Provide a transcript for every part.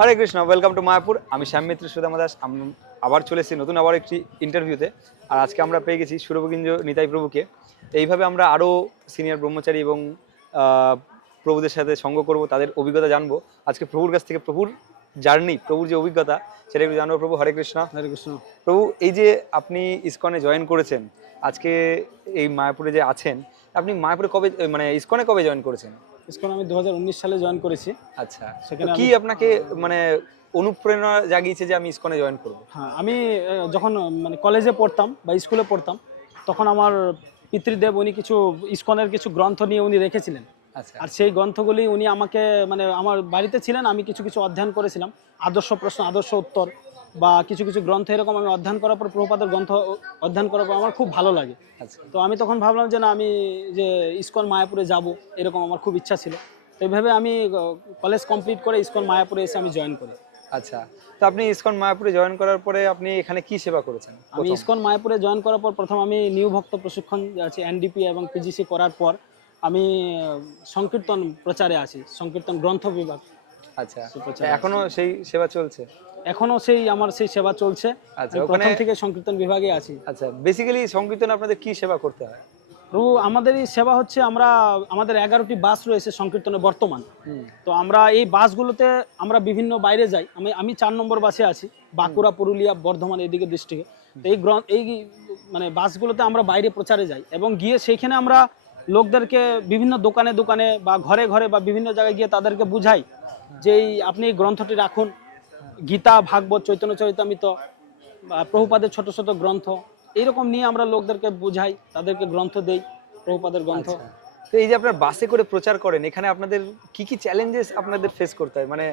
Hare Krishna welcome to Mayapur আমি শ্যাম মিত্র সুদামা দাস। আবার চলে এসেছি নতুন আবার একটি ইন্টারভিউতে আর আজকে আমরা পেয়ে গেছি সুরভকিঞ্জ নিতাই প্রভুকে। এইভাবে আমরা আরও সিনিয়র ব্রহ্মচারী এবং প্রভুদের সাথে সঙ্গ করব তাদের অভিজ্ঞতা জানব। আজকে প্রভুর কাছ থেকে প্রভুর জার্নি প্রভুর যে অভিজ্ঞতা সেটা একটু জানব। প্রভু হরে কৃষ্ণ। হরে কৃষ্ণ। প্রভু এই যে আপনি ইসকনে জয়েন করেছেন আজকে এই মায়াপুরে যে আছেন আপনি মায়াপুরে কবে মানে ইসকনে কবে জয়েন করেছেন? ইসকন আমি দুহাজার উনিশ সালে জয়েন করেছি। আচ্ছা। সেখানে কি আপনাকে মানে অনুপ্রেরণা জাগিয়েছে যে আমি ইসকনে জয়েন করব? হ্যাঁ আমি যখন মানে কলেজে পড়তাম বা স্কুলে পড়তাম তখন আমার পিতৃদেব উনি কিছু ইসকনের কিছু গ্রন্থ নিয়ে উনি রেখেছিলেন। আচ্ছা। আর সেই গ্রন্থগুলি উনি আমাকে মানে আমার বাড়িতে ছিলেন আমি কিছু কিছু অধ্যয়ন করেছিলাম। আদর্শ প্রশ্ন আদর্শ উত্তর বা কিছু কিছু গ্রন্থ এরকম আমি অধ্যয়ন করার পর প্রভুপাদের গ্রন্থ অধ্যয়ন করার পর আমার খুব ভালো লাগে। আচ্ছা তো আমি তখন ভাবলাম যে না আমি যে ইসকন মায়াপুরে যাব এরকম আমার খুব ইচ্ছা ছিল। তো এইভাবে আমি কলেজ কমপ্লিট করে ইসকন মায়াপুরে এসে আমি জয়েন করি। আচ্ছা তো আপনি ইসকন মায়াপুরে জয়েন করার পরে আপনি এখানে কি সেবা করেছেন আমি? ইসকন মায়াপুরে জয়েন করার পর প্রথম আমি নিউ ভক্ত প্রশিক্ষণ আছে এনডিপি এবং পিজিসি করার পর আমি সংকীর্তন প্রচারে আছি সংকীর্তন গ্রন্থ বিভাগ। আচ্ছা। এখনও সেই সেবা চলছে? এখনও সেই আমার সেই সেবা চলছে। আচ্ছা প্রথম থেকে সংকীর্তন বিভাগে আছি। আচ্ছা বেসিক্যালি সংকীর্তন আপনাদের কি সেবা করতে হয়? প্রভু আমাদের এই সেবা হচ্ছে আমরা আমাদের এগারোটি বাস রয়েছে সংকীর্তনে বর্তমান। তো আমরা এই বাসগুলোতে আমরা বিভিন্ন বাইরে যাই। আমি আমি চার নম্বর বাসে আছি বাঁকুড়া পুরুলিয়া বর্ধমান এদিকে ডিস্ট্রিক্টে তো এই এই মানে বাসগুলোতে আমরা বাইরে প্রচারে যাই এবং গিয়ে সেইখানে আমরা লোকদেরকে বিভিন্ন দোকানে দোকানে বা ঘরে ঘরে বা বিভিন্ন জায়গায় গিয়ে তাদেরকে বুঝাই যে আপনি এই গ্রন্থটি রাখুন। গীতা ভাগবত চৈতন্য চরিতামিত বা প্রভুপাদের ছোট ছোট গ্রন্থ এইরকম নিয়ে আমরা লোকদেরকে বুঝাই তাদেরকে গ্রন্থ দেই প্রভুপাদের গ্রন্থ। আচ্ছা। তো এই যে আপনার বাসে করে প্রচার করেন এখানে আপনাদের কি কি চ্যালেঞ্জেস আপনাদের ফেস করতে হয়? মানে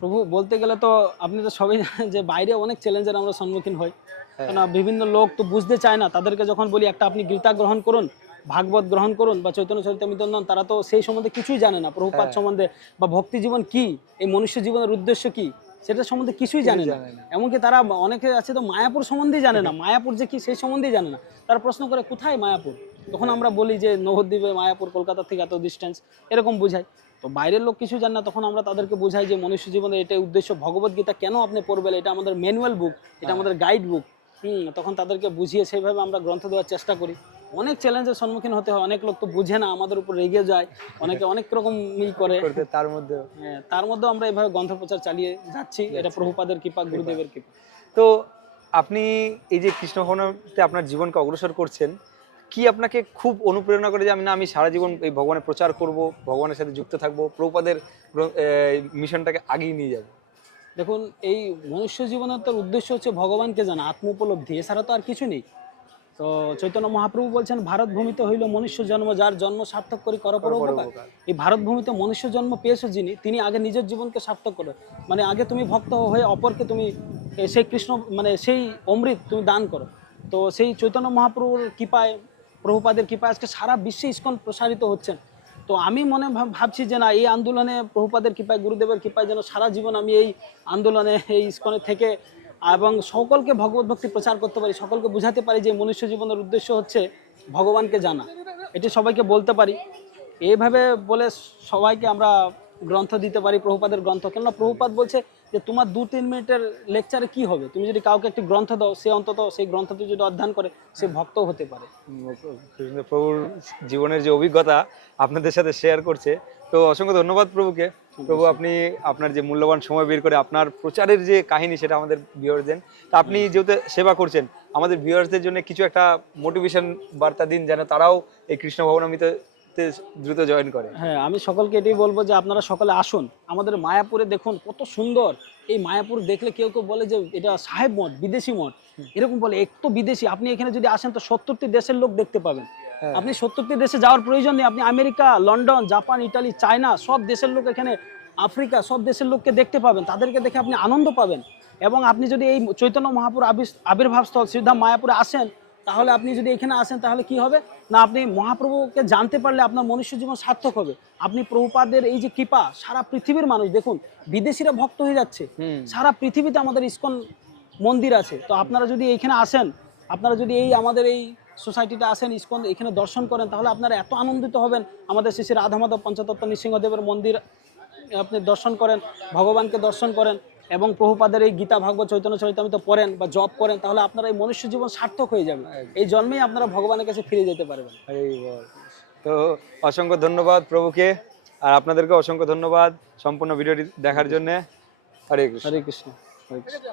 প্রভু বলতে গেলে তো আপনি তো সবাই জানেন যে বাইরে অনেক চ্যালেঞ্জের আমরা সম্মুখীন হই। হ্যাঁ। কেন বিভিন্ন লোক তো বুঝতে চায় না। তাদেরকে যখন বলি একটা আপনি গীতা গ্রহণ করুন ভাগবত গ্রহণ করুন বা চৈতন্য চরিতামিত নন তারা তো সেই সম্বন্ধে কিছুই জানে না। প্রভুপাত হ্যাঁ। সম্বন্ধে বা ভক্তি জীবন কি? এই মনুষ্য জীবনের উদ্দেশ্য কি? সেটা সম্বন্ধে কিছুই জানে না। এমনকি তারা অনেকে আছে তো মায়াপুর সম্বন্ধেই জানে না। মায়াপুর যে কি সেই সম্বন্ধেই জানে না। তারা প্রশ্ন করে কোথায় মায়াপুর? তখন আমরা বলি যে নবদ্বীপে মায়াপুর কলকাতা থেকে এত ডিস্টেন্স এরকম বুঝাই তো বাইরের লোক কিছু জানে না। তখন আমরা তাদেরকে বুঝাই যে মনুষ্য জীবনের এটাই উদ্দেশ্য ভগবত গীতা কেন আপনি পড়বেন? এটা আমাদের ম্যানুয়াল বুক এটা আমাদের গাইড বুক হুম তখন তাদেরকে বুঝিয়ে সেইভাবে আমরা গ্রন্থ দেওয়ার চেষ্টা করি। অনেক চ্যালেঞ্জের সম্মুখীন হতে হয়। অনেক লোক তো বুঝে না আমাদের উপর রেগে যায়। অনেকে অনেক রকম ই করে। তার মধ্যে হ্যাঁ, তার মধ্যেও আমরা এভাবে গ্রন্থ প্রচার চালিয়ে যাচ্ছি। এটা প্রভুপাদের কৃপা গুরুদেবের কৃপা। তো আপনি এই যে কৃষ্ণ ভবনতে আপনার জীবনকে অগ্রসর করছেন কি আপনাকে খুব অনুপ্রেরণা করে যে আমি না আমি সারা জীবন এই ভগবানের প্রচার করব ভগবানের সাথে যুক্ত থাকব প্রভুপাদের মিশনটাকে আগিয়ে নিয়ে যাব? দেখুন এই মনুষ্য জীবনের তোর উদ্দেশ্য হচ্ছে ভগবানকে জানা আত্ম উপলব্ধি এছাড়া তো আর কিছু নেই। তো চৈতন্য মহাপ্রভু বলছেন ভারত ভূমিতে হইল মনুষ্য জন্ম যার জন্ম সার্থক করি কর পর উপকার এই ভারত ভূমিতে মনুষ্য জন্ম পেয়েছ যিনি তিনি আগে নিজের জীবনকে সার্থক করো মানে আগে তুমি ভক্ত হয়ে অপরকে তুমি সেই কৃষ্ণ মানে সেই অমৃত তুমি দান করো। তো সেই চৈতন্য মহাপ্রভুর কৃপায় প্রভুপাদের কৃপায় আজকে সারা বিশ্বে ইস্কন প্রসারিত হচ্ছেন। তো আমি মনে ভাব- ভাবছি যে না এই আন্দোলনে প্রভুপাদের কৃপায় গুরুদেবের কৃপায় যেন সারা জীবন আমি এই আন্দোলনে এই ইস্কনে থেকে এবং সকলকে ভগবত ভক্তি প্রচার করতে পারি সকলকে বুঝাতে পারি যে মনুষ্য জীবনের উদ্দেশ্য হচ্ছে ভগবানকে জানা। এটি সবাইকে বলতে পারি। এইভাবে বলে সবাইকে আমরা গ্রন্থ দিতে পারি প্রভুপাদের গ্রন্থ। কেননা প্রভুপাদ বলছে যে তোমার দু তিন মিনিটের লেকচারে কি হবে? তুমি যদি কাউকে একটি গ্রন্থ দাও সে অন্তত সেই গ্রন্থটি যদি অধ্যয়ন করে সে ভক্ত হতে পারে। প্রভুর জীবনের যে অভিজ্ঞতা আপনাদের সাথে শেয়ার করছে তো অসংখ্য ধন্যবাদ প্রভুকে। প্রভু আপনি আপনার যে মূল্যবান সময় বের করে আপনার প্রচারের যে কাহিনী সেটা আমাদের ভিউয়ার্স দেন তা আপনি যেহেতু সেবা করছেন আমাদের ভিউয়ার্সদের জন্য কিছু একটা মোটিভেশন বার্তা দিন যেন তারাও এই কৃষ্ণ ভবনমিতে দ্রুত জয়েন করে। হ্যাঁ আমি সকলকে এটাই বলব যে আপনারা সকলে আসুন। আমাদের মায়াপুরে দেখুন কত সুন্দর। এই মায়াপুর দেখলে কেউ কেউ বলে যে এটা সাহেব মঠ বিদেশি মঠ। এরকম বলে একটু বিদেশি আপনি এখানে যদি আসেন তো সত্তরটি দেশের লোক দেখতে পাবেন। আপনি সত্তরটি দেশে যাওয়ার প্রয়োজন নেই। আপনি America London Japan Italy China সব দেশের লোক এখানে আফ্রিকা সব দেশের লোককে দেখতে পাবেন। তাদেরকে দেখে আপনি আনন্দ পাবেন। এবং আপনি যদি এই চৈতন্য মহাপুর আবির্ভাবস্থল আবির্ভাব স্থল শ্রীধাম মায়াপুরে আসেন তাহলে আপনি যদি এখানে আসেন তাহলে কি হবে? না আপনি মহাপ্রভুকে জানতে পারলে আপনার মনুষ্য জীবন সার্থক হবে। আপনি প্রভুপাদের এই যে কৃপা সারা পৃথিবীর মানুষ দেখুন বিদেশিরা ভক্ত হয়ে যাচ্ছে। সারা পৃথিবীতে আমাদের ইস্কন মন্দির আছে। তো আপনারা যদি এইখানে আসেন আপনারা যদি এই আমাদের এই সোসাইটিতে আসেন ইসকন এখানে দর্শন করেন তাহলে আপনারা এত আনন্দিত হবেন। আমাদের শ্রী শ্রী রাধা মাধব পঞ্চতত্ত্ব নৃসিংহদেবের মন্দির আপনি দর্শন করেন ভগবানকে দর্শন করেন এবং প্রভুপাদের এই গীতা ভাগবত চৈতন্য চরিতামিত পড়েন বা জপ করেন তাহলে আপনারা এই মনুষ্য জীবন সার্থক হয়ে যাবে। এই জন্মেই আপনারা ভগবানের কাছে ফিরে যেতে পারবেন। তো অসংখ্য ধন্যবাদ প্রভুকে আর আপনাদেরকে অসংখ্য ধন্যবাদ সম্পূর্ণ ভিডিওটি দেখার জন্য। হরে কৃষ্ণ। হরে কৃষ্ণ।